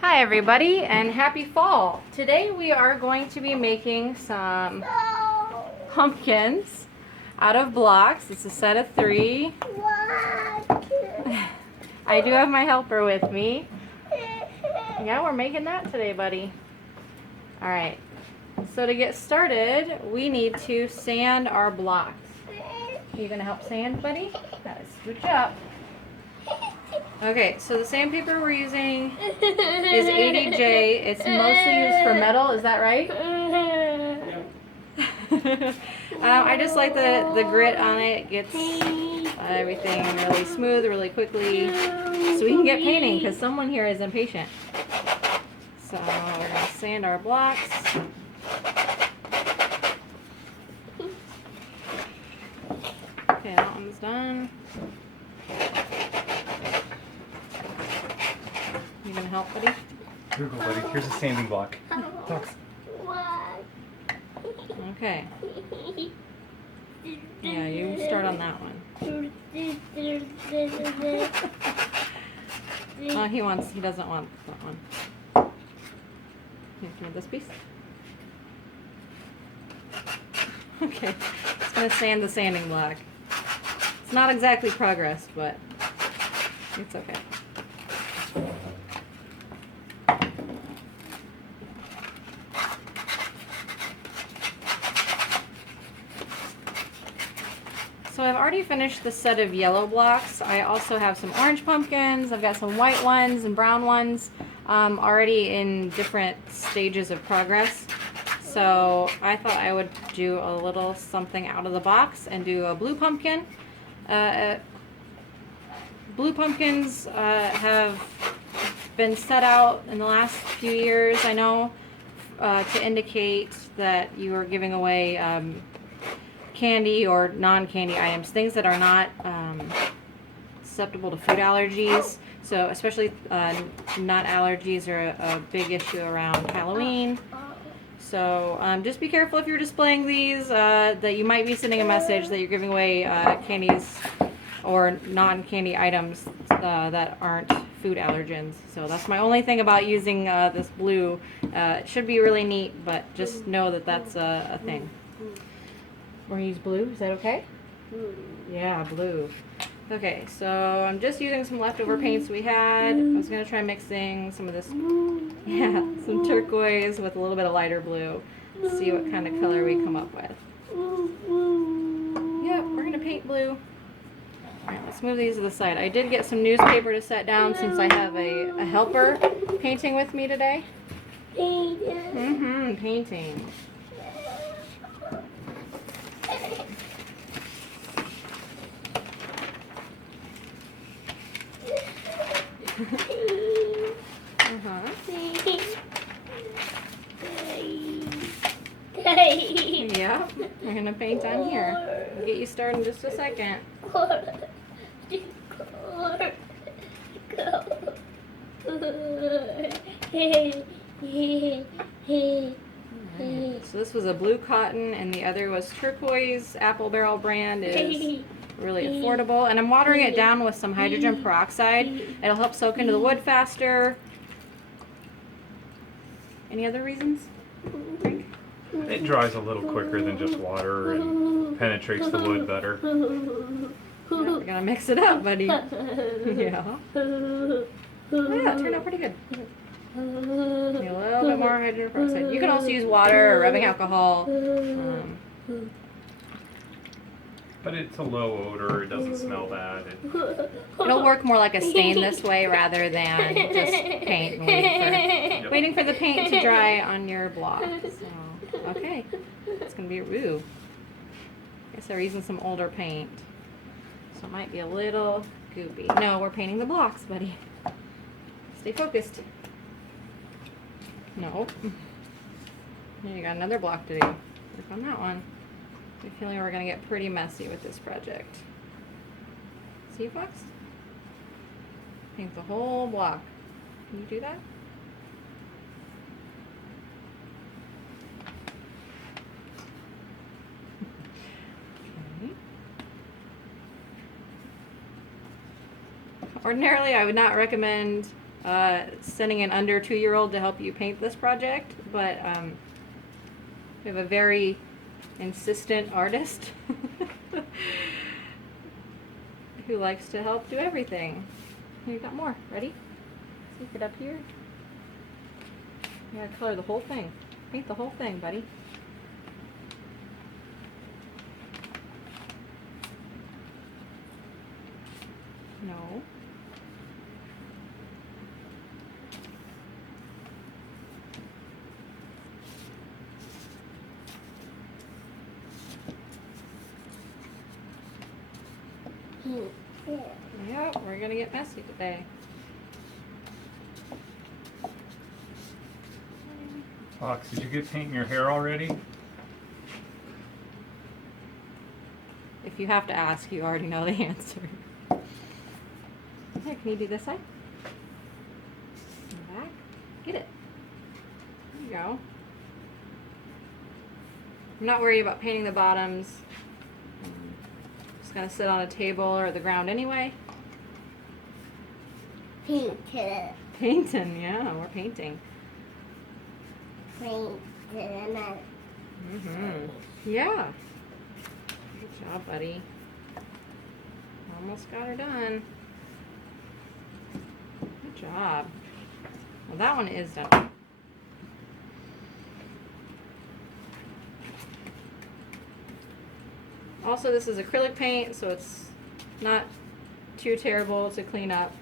Hi everybody and happy fall. Today we are going to be making some pumpkins out of blocks. It's a set of 3. I do have my helper with me. Yeah, we're making that today, buddy. Alright, so to get started, we need to sand our blocks. Are you going to help sand, buddy? Gotta scooch up. Okay, so the sandpaper we're using is 80J. It's mostly used for metal, is that right? I just like the grit on it. It gets everything really smooth really quickly so we can get painting because someone here is impatient. So we're going to sand our blocks. Okay, that one's done. You gonna help, buddy? Here you go, buddy. Here's a sanding block. Thanks. Okay. Yeah, you start on that one. Oh, he doesn't want that one. Here, this piece. Okay, just gonna sand the sanding block. It's not exactly progress, but it's okay. So I've already finished the set of yellow blocks. I also have some orange pumpkins. I've got some white ones and brown ones already in different stages of progress. So I thought I would do a little something out of the box and do a blue pumpkin. Blue pumpkins have been set out in the last few years, I know, to indicate that you are giving away candy or non-candy items, things that are not susceptible to food allergies. So especially nut allergies are a big issue around Halloween. So just be careful if you're displaying these, that you might be sending a message that you're giving away candies or non-candy items that aren't food allergens. So that's my only thing about using this blue. It should be really neat, but just know that that's a thing. We're gonna use blue, is that okay? Yeah, blue. Okay, so I'm just using some leftover paints we had. I was gonna try mixing some of this, some turquoise with a little bit of lighter blue. See what kind of color we come up with. Yep, we're gonna paint blue. Alright, let's move these to the side. I did get some newspaper to set down since I have a helper painting with me today. Painting. Yeah, we're gonna paint on here. I'll get you started in just a second. So this was a blue cotton and the other was turquoise. Apple Barrel brand is really affordable, and I'm watering it down with some hydrogen peroxide. It'll help soak into the wood faster. Any other reasons? It dries a little quicker than just water and penetrates the wood better. We're gonna mix it up, buddy. Yeah. Oh, yeah, it turned out pretty good. Need a little bit more hydrogen peroxide. You can also use water or rubbing alcohol. But it's a low odor, it doesn't smell bad. It'll work more like a stain this way rather than just paint and waiting for the paint to dry on your block. So, okay, it's gonna be ooh. I guess they're using some older paint, so it might be a little goopy. No, we're painting the blocks, buddy. Stay focused. No. You got another block to do. Work on that one. I have a feeling we're going to get pretty messy with this project. See, Fox? Paint the whole block. Can you do that? Okay. Ordinarily, I would not recommend sending an under 2-year-old to help you paint this project, but we have a very insistent artist who likes to help do everything. Here, you got more. Ready? See, get up here. You gotta color the whole thing. Paint the whole thing, buddy. No. Yep, we're gonna get messy today. Fox, did you get paint in your hair already? If you have to ask, you already know the answer. Here, can you do this side? And back. Get it. There you go. I'm not worried about painting the bottoms. Just gonna sit on a table or the ground anyway. Painted. Painting, yeah, we're painting. Yeah. Good job, buddy. Almost got her done. Good job. Well, that one is done. Also, this is acrylic paint, so it's not too terrible to clean up.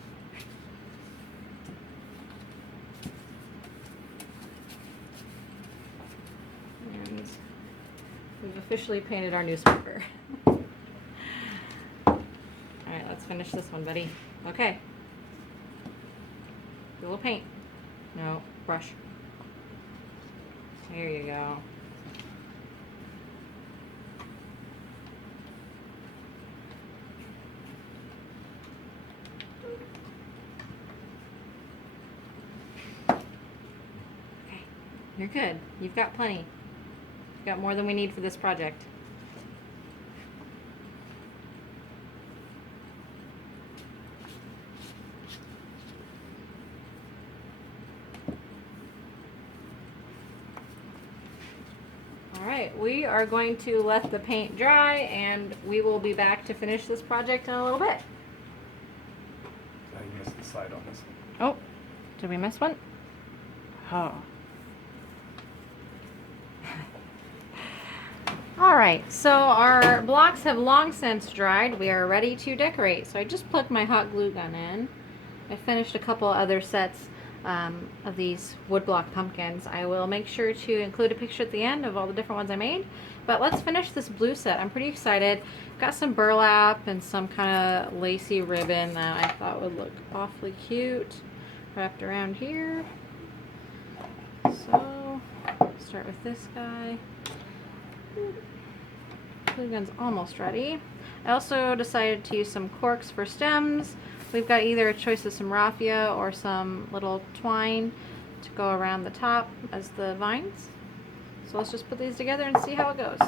And we've officially painted our new smoker. Alright, let's finish this one, buddy. Okay. A little paint. No, brush. There you go. Okay, you're good. You've got plenty. You've got more than we need for this project. Alright, we are going to let the paint dry and we will be back to finish this project in a little bit. I missed the side on this one. Oh, did we miss one? Oh. Alright, so our blocks have long since dried. We are ready to decorate. So I just plugged my hot glue gun in. I finished a couple other sets of these woodblock pumpkins. I will make sure to include a picture at the end of all the different ones I made. But let's finish this blue set. I'm pretty excited. Got some burlap and some kind of lacy ribbon that I thought would look awfully cute wrapped around here. So, start with this guy. Glue gun's almost ready. I also decided to use some corks for stems. We've got either a choice of some raffia or some little twine to go around the top as the vines. So let's just put these together and see how it goes.